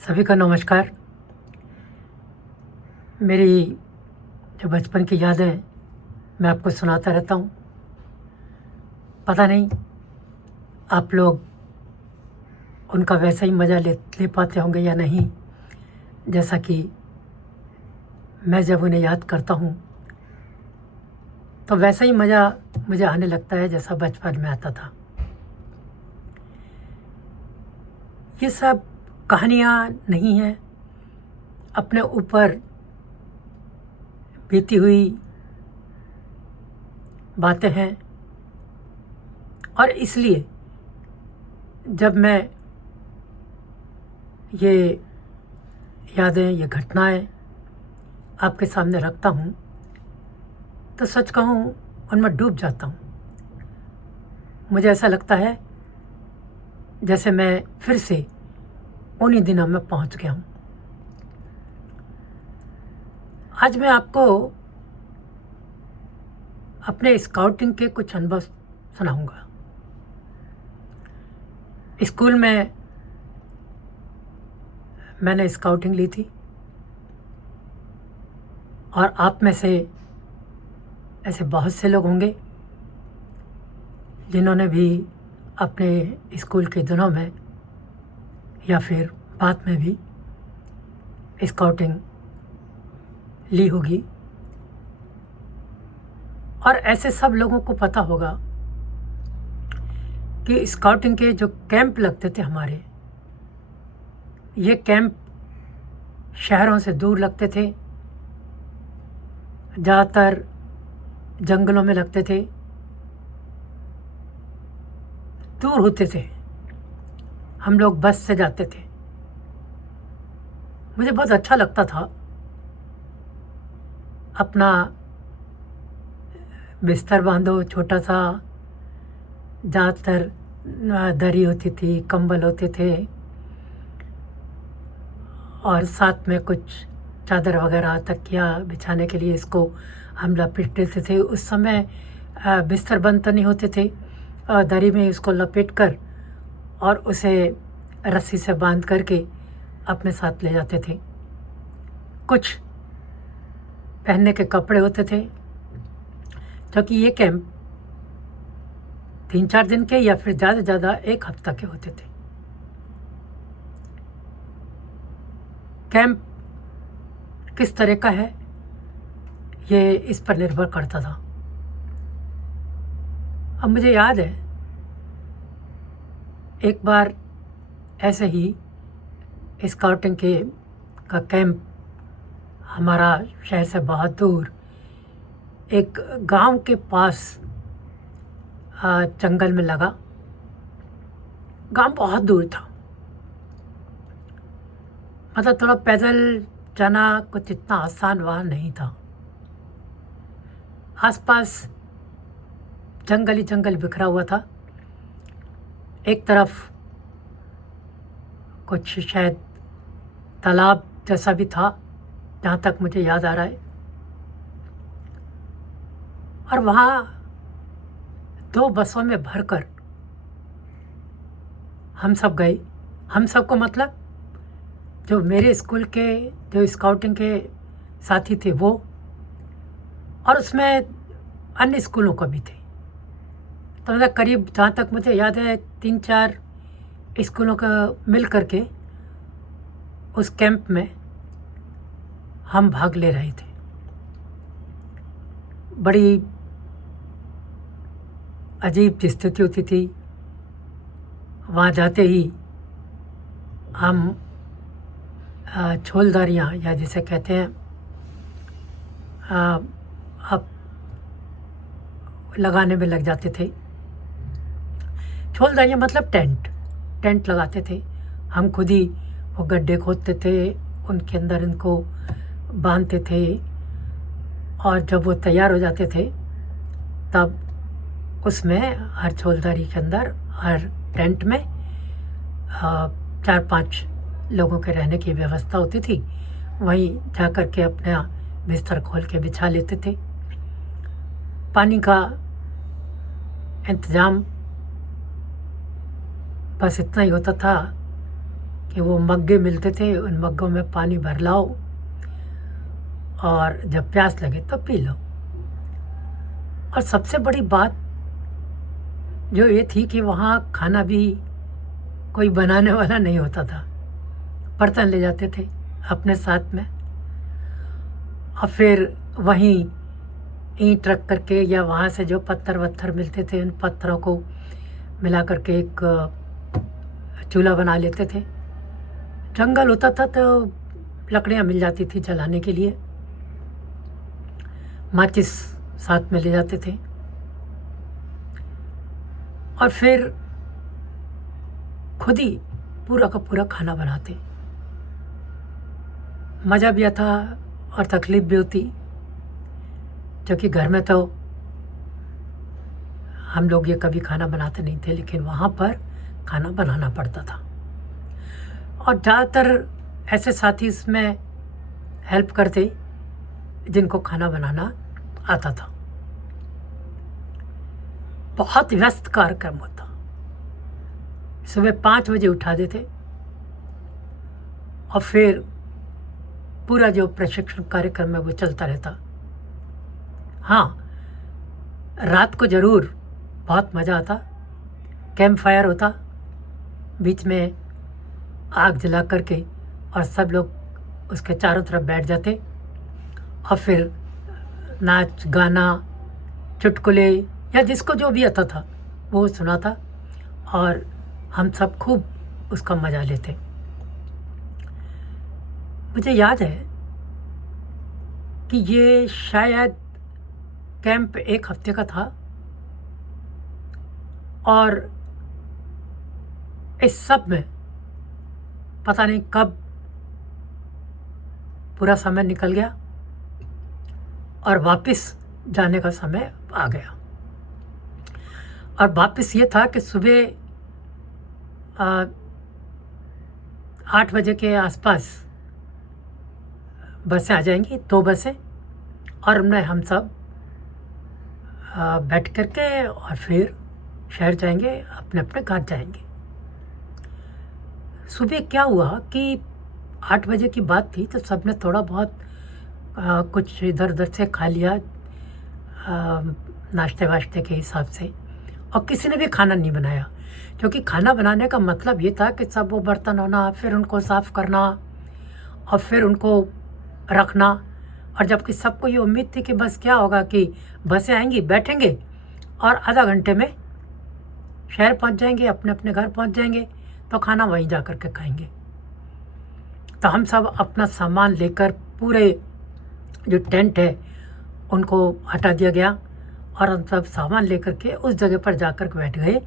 सभी को नमस्कार। मेरी जो बचपन की यादें मैं आपको सुनाता रहता हूँ। पता नहीं आप लोग उनका वैसा ही मज़ा ले पाते होंगे या नहीं, जैसा कि मैं जब उन्हें याद करता हूँ तो वैसा ही मज़ा मुझे आने लगता है जैसा बचपन में आता था। ये सब कहानियाँ नहीं हैं, अपने ऊपर बीती हुई बातें हैं। और इसलिए जब मैं ये यादें, ये घटनाएं आपके सामने रखता हूँ तो सच कहूँ उनमें डूब जाता हूँ। मुझे ऐसा लगता है जैसे मैं फिर से उन्हीं दिनों में पहुँच गया हूँ। आज मैं आपको अपने स्काउटिंग के कुछ अनुभव सुनाऊंगा। स्कूल में मैंने स्काउटिंग ली थी और आप में से ऐसे बहुत से लोग होंगे जिन्होंने भी अपने स्कूल के दिनों में या फिर बाद में भी स्काउटिंग ली होगी। और ऐसे सब लोगों को पता होगा कि स्काउटिंग के जो कैंप लगते थे हमारे, ये कैंप शहरों से दूर लगते थे, ज़्यादातर जंगलों में लगते थे, दूर होते थे। हम लोग बस से जाते थे। मुझे बहुत अच्छा लगता था। अपना बिस्तर बांधो छोटा सा, ज़्यादातर दरी होती थी, कंबल होते थे और साथ में कुछ चादर वगैरह, तकिया बिछाने के लिए इसको हम लपेट देते थे। उस समय बिस्तर बंद तो नहीं होते थे, दरी में इसको लपेट कर और उसे रस्सी से बांध करके अपने साथ ले जाते थे। कुछ पहनने के कपड़े होते थे, क्योंकि ये कैंप 3-4 दिन के या फिर ज़्यादा से ज़्यादा 1 हफ्ता के होते थे। कैंप किस तरह का है ये इस पर निर्भर करता था। अब मुझे याद है एक बार ऐसे ही स्काउटिंग का कैंप हमारा शहर से बहुत दूर एक गांव के पास जंगल में लगा। गांव बहुत दूर था, मतलब थोड़ा पैदल जाना कुछ इतना आसान वहाँ नहीं था। आसपास जंगल ही जंगल बिखरा हुआ था। एक तरफ कुछ शायद तालाब जैसा भी था, जहाँ तक मुझे याद आ रहा है। और वहाँ 2 बसों में भरकर हम सब गए। हम सब को मतलब जो मेरे स्कूल के जो स्काउटिंग के साथी थे वो, और उसमें अन्य स्कूलों को भी थे। तो मतलब करीब, जहाँ तक मुझे याद है, 3-4 स्कूलों का मिल करके उस कैंप में हम भाग ले रहे थे। बड़ी अजीब स्थिति होती थी। वहाँ जाते ही हम छोलदारियाँ या जिसे कहते हैं अब लगाने में लग जाते थे। छोलदारियाँ मतलब टेंट लगाते थे। हम खुद ही वो गड्ढे खोदते थे, उनके अंदर इनको बांधते थे और जब वो तैयार हो जाते थे तब उसमें हर छोलदारी के अंदर, हर टेंट में 4-5 लोगों के रहने की व्यवस्था होती थी। वहीं जा कर के अपना बिस्तर खोल के बिछा लेते थे। पानी का इंतज़ाम बस इतना ही होता था कि वो मग्गे मिलते थे, उन मग्गों में पानी भर लाओ और जब प्यास लगे तो पी लो। और सबसे बड़ी बात जो ये थी कि वहाँ खाना भी कोई बनाने वाला नहीं होता था, बर्तन ले जाते थे अपने साथ में और फिर वहीं ईंट रख करके या वहाँ से जो पत्थर वत्थर मिलते थे उन पत्थरों को मिला करके एक चूल्हा बना लेते थे। जंगल होता था तो लकड़ियाँ मिल जाती थी जलाने के लिए, माचिस साथ में ले जाते थे और फिर खुद ही पूरा का पूरा खाना बनाते। मज़ा भी आता और तकलीफ़ भी होती, क्योंकि घर में तो हम लोग ये कभी खाना बनाते नहीं थे, लेकिन वहाँ पर खाना बनाना पड़ता था। और ज़्यादातर ऐसे साथी इसमें हेल्प करते जिनको खाना बनाना आता था। बहुत व्यस्त कार्यक्रम होता। सुबह 5 बजे उठा देते और फिर पूरा जो प्रशिक्षण कार्यक्रम है वो चलता रहता। हाँ, रात को ज़रूर बहुत मज़ा आता। कैंप फायर होता, बीच में आग जला करके और सब लोग उसके चारों तरफ बैठ जाते और फिर नाच गाना चुटकुले या जिसको जो भी आता था वो सुनाता और हम सब खूब उसका मज़ा लेते। मुझे याद है कि ये शायद कैंप 1 हफ्ते का था और इस सब में पता नहीं कब पूरा समय निकल गया और वापस जाने का समय आ गया। और वापस ये था कि सुबह 8 बजे के आसपास बसें आ जाएंगी, 2 बसें, और उनमें हम सब बैठ करके और फिर शहर जाएंगे, अपने अपने घर जाएंगे। सुबह क्या हुआ कि 8 बजे की बात थी तो सबने थोड़ा बहुत कुछ इधर उधर से खा लिया नाश्ते वाश्ते के हिसाब से, और किसी ने भी खाना नहीं बनाया, क्योंकि खाना बनाने का मतलब ये था कि सब वो बर्तन होना, फिर उनको साफ़ करना और फिर उनको रखना। और जबकि सबको ये उम्मीद थी कि बस क्या होगा कि बसें आएंगी, बैठेंगे और आधा घंटे में शहर पहुंच जाएंगे, अपने अपने घर पहुंच जाएंगे, तो खाना वहीं जा कर के खाएंगे। तो हम सब अपना सामान लेकर पूरे जो टेंट है उनको हटा दिया गया और हम सब सामान लेकर के उस जगह पर जाकर के बैठ गए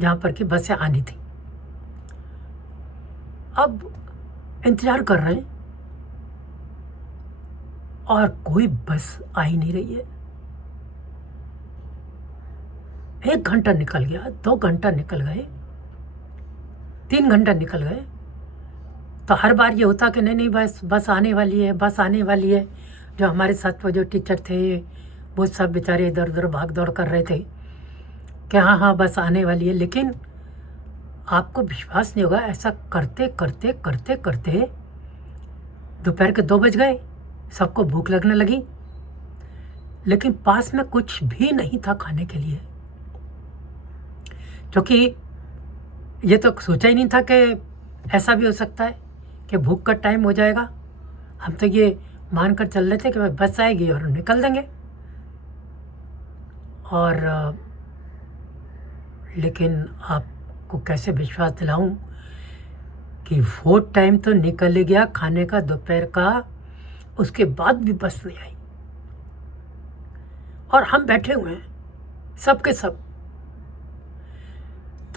जहाँ पर कि बसें आनी थी। अब इंतज़ार कर रहे हैं और कोई बस आ ही नहीं रही है। 1 घंटा निकल गया, 2 घंटा निकल गए, 3 घंटा निकल गए। तो हर बार ये होता कि नहीं बस आने वाली है, बस आने वाली है। जो हमारे साथ वो जो टीचर थे वो सब बेचारे इधर उधर भाग दौड़ कर रहे थे कि हाँ हाँ बस आने वाली है। लेकिन आपको विश्वास नहीं होगा, ऐसा करते करते करते करते दोपहर के 2 बज गए, सबको भूख लगने लगी, लेकिन पास में कुछ भी नहीं था खाने के लिए। क्योंकि ये तो सोचा ही नहीं था कि ऐसा भी हो सकता है कि भूख का टाइम हो जाएगा। हम तो ये मानकर चल रहे थे कि बस आएगी और निकल देंगे। और लेकिन आपको कैसे विश्वास दिलाऊं कि वो टाइम तो निकल गया खाने का दोपहर का, उसके बाद भी बस नहीं आई और हम बैठे हुए हैं सब के सब।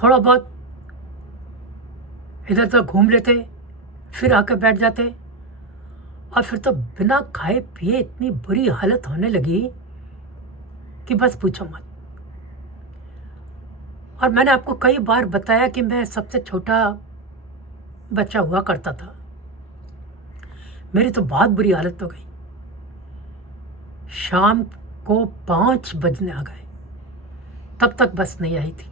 थोड़ा बहुत इधर उधर घूम लेते, फिर आकर बैठ जाते और फिर तो बिना खाए पिए इतनी बुरी हालत होने लगी कि बस पूछो मत। और मैंने आपको कई बार बताया कि मैं सबसे छोटा बच्चा हुआ करता था। मेरी तो बहुत बुरी हालत हो गई। शाम को 5 बजने आ गए, तब तक बस नहीं आई थी।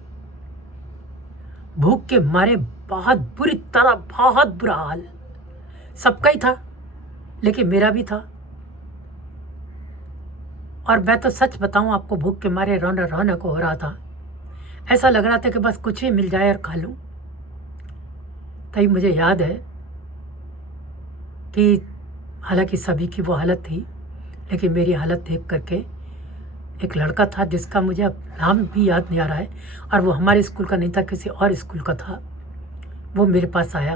भूख के मारे बहुत बुरी तरह, बहुत बुरा हाल सबका ही था, लेकिन मेरा भी था। और मैं तो सच बताऊं आपको, भूख के मारे रोने रोने को हो रहा था। ऐसा लग रहा था कि बस कुछ ही मिल जाए और खा लूं। तभी मुझे याद है कि हालांकि सभी की वो हालत थी, लेकिन मेरी हालत देख करके एक लड़का था जिसका मुझे अब नाम भी याद नहीं आ रहा है, और वो हमारे स्कूल का नहीं था, किसी और स्कूल का था। वो मेरे पास आया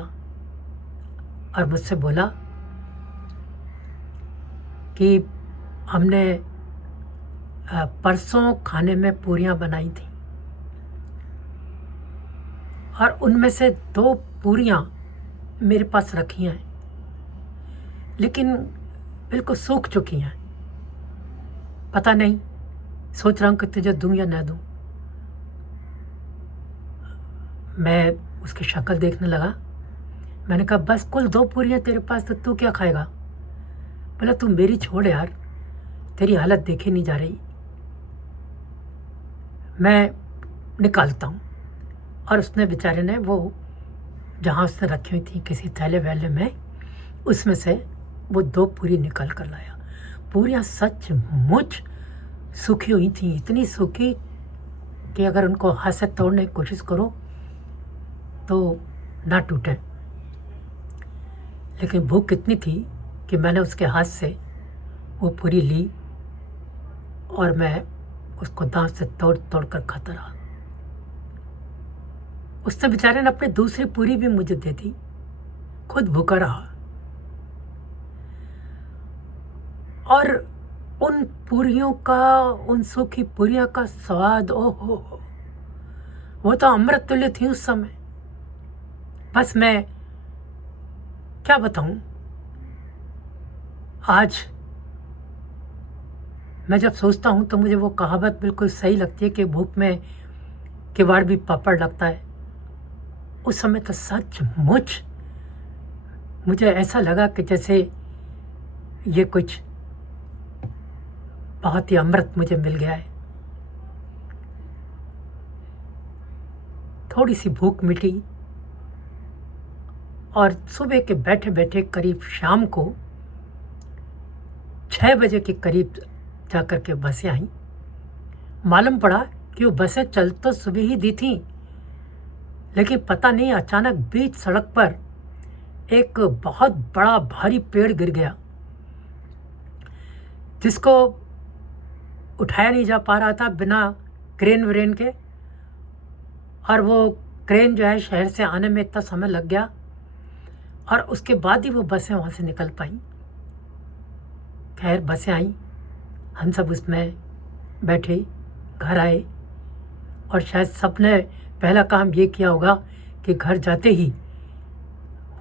और मुझसे बोला कि हमने परसों खाने में पूरियां बनाई थी और उनमें से 2 पूरियां मेरे पास रखी हैं, लेकिन बिल्कुल सूख चुकी हैं। पता नहीं, सोच रहा हूँ कि तुझे दूँ या ना दूँ। मैं उसकी शक्ल देखने लगा। मैंने कहा बस कुल 2 पूरियां तेरे पास, तो तू क्या खाएगा? बोला तू मेरी छोड़ यार, तेरी हालत देखी नहीं जा रही, मैं निकालता हूँ। और उसने बेचारे ने वो जहाँ उसने रखी हुई थी किसी थैले वैले में, उसमें से वो 2 पूरी निकाल कर लाया। पूरियाँ सचमुच सूखी हुई थी, इतनी सूखी कि अगर उनको हाथ से तोड़ने की कोशिश करो तो ना टूटे। लेकिन भूख इतनी थी कि मैंने उसके हाथ से वो पूरी ली और मैं उसको दांत से तोड़ तोड़ कर खाता रहा। उसने बेचारे ने अपनी दूसरी पूरी भी मुझे दे दी, खुद भूखा रहा। और उन पूरियों का, उन सूखी पूरियों का स्वाद, ओहो, वो तो अमृत तुल्य थी उस समय। बस मैं क्या बताऊं, आज मैं जब सोचता हूं तो मुझे वो कहावत बिल्कुल सही लगती है कि भूख में किवाड़ भी पापड़ लगता है। उस समय तो सचमुच मुझे ऐसा लगा कि जैसे ये कुछ बहुत ही अमृत मुझे मिल गया है। थोड़ी सी भूख मिटी और सुबह के बैठे बैठे करीब शाम को 6 बजे के करीब जाकर के बसें आई। मालूम पड़ा कि वो बसें चल तो सुबह ही दी थी, लेकिन पता नहीं अचानक बीच सड़क पर एक बहुत बड़ा भारी पेड़ गिर गया, जिसको उठाया नहीं जा पा रहा था बिना क्रेन व्रेन के। और वो क्रेन जो है शहर से आने में इतना समय लग गया, और उसके बाद ही वो बसें वहाँ से निकल पाई। खैर बसें आई, हम सब उसमें बैठे, घर आए, और शायद सबने पहला काम ये किया होगा कि घर जाते ही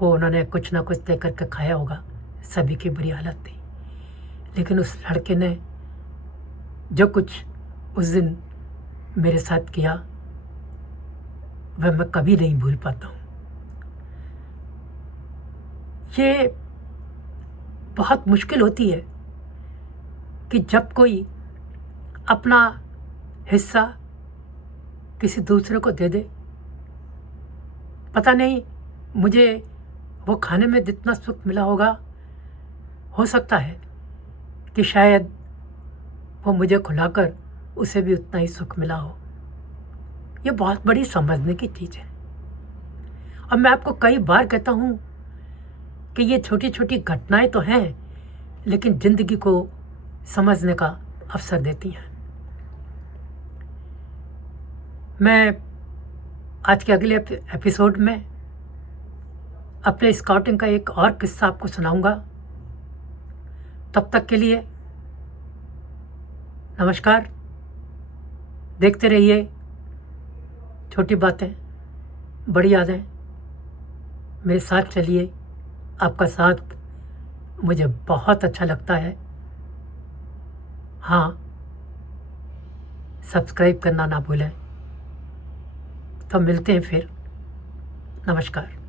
वो उन्होंने कुछ ना कुछ दे करके खाया होगा। सभी की बुरी हालत थी, लेकिन उस लड़के ने जो कुछ उस दिन मेरे साथ किया वह मैं कभी नहीं भूल पाता हूँ। ये बहुत मुश्किल होती है कि जब कोई अपना हिस्सा किसी दूसरे को दे दे। पता नहीं मुझे वो खाने में जितना सुख मिला होगा, हो सकता है कि शायद वो मुझे खिलाकर उसे भी उतना ही सुख मिला हो। ये बहुत बड़ी समझने की चीज़ है। और मैं आपको कई बार कहता हूँ कि ये छोटी छोटी घटनाएं तो हैं, लेकिन ज़िंदगी को समझने का अवसर देती हैं। मैं आज के अगले एपिसोड में अपने स्काउटिंग का एक और किस्सा आपको सुनाऊंगा। तब तक के लिए नमस्कार। देखते रहिए छोटी बातें बड़ी यादें। मेरे साथ चलिए, आपका साथ मुझे बहुत अच्छा लगता है। हाँ, सब्सक्राइब करना ना भूलें। तो मिलते हैं फिर। नमस्कार।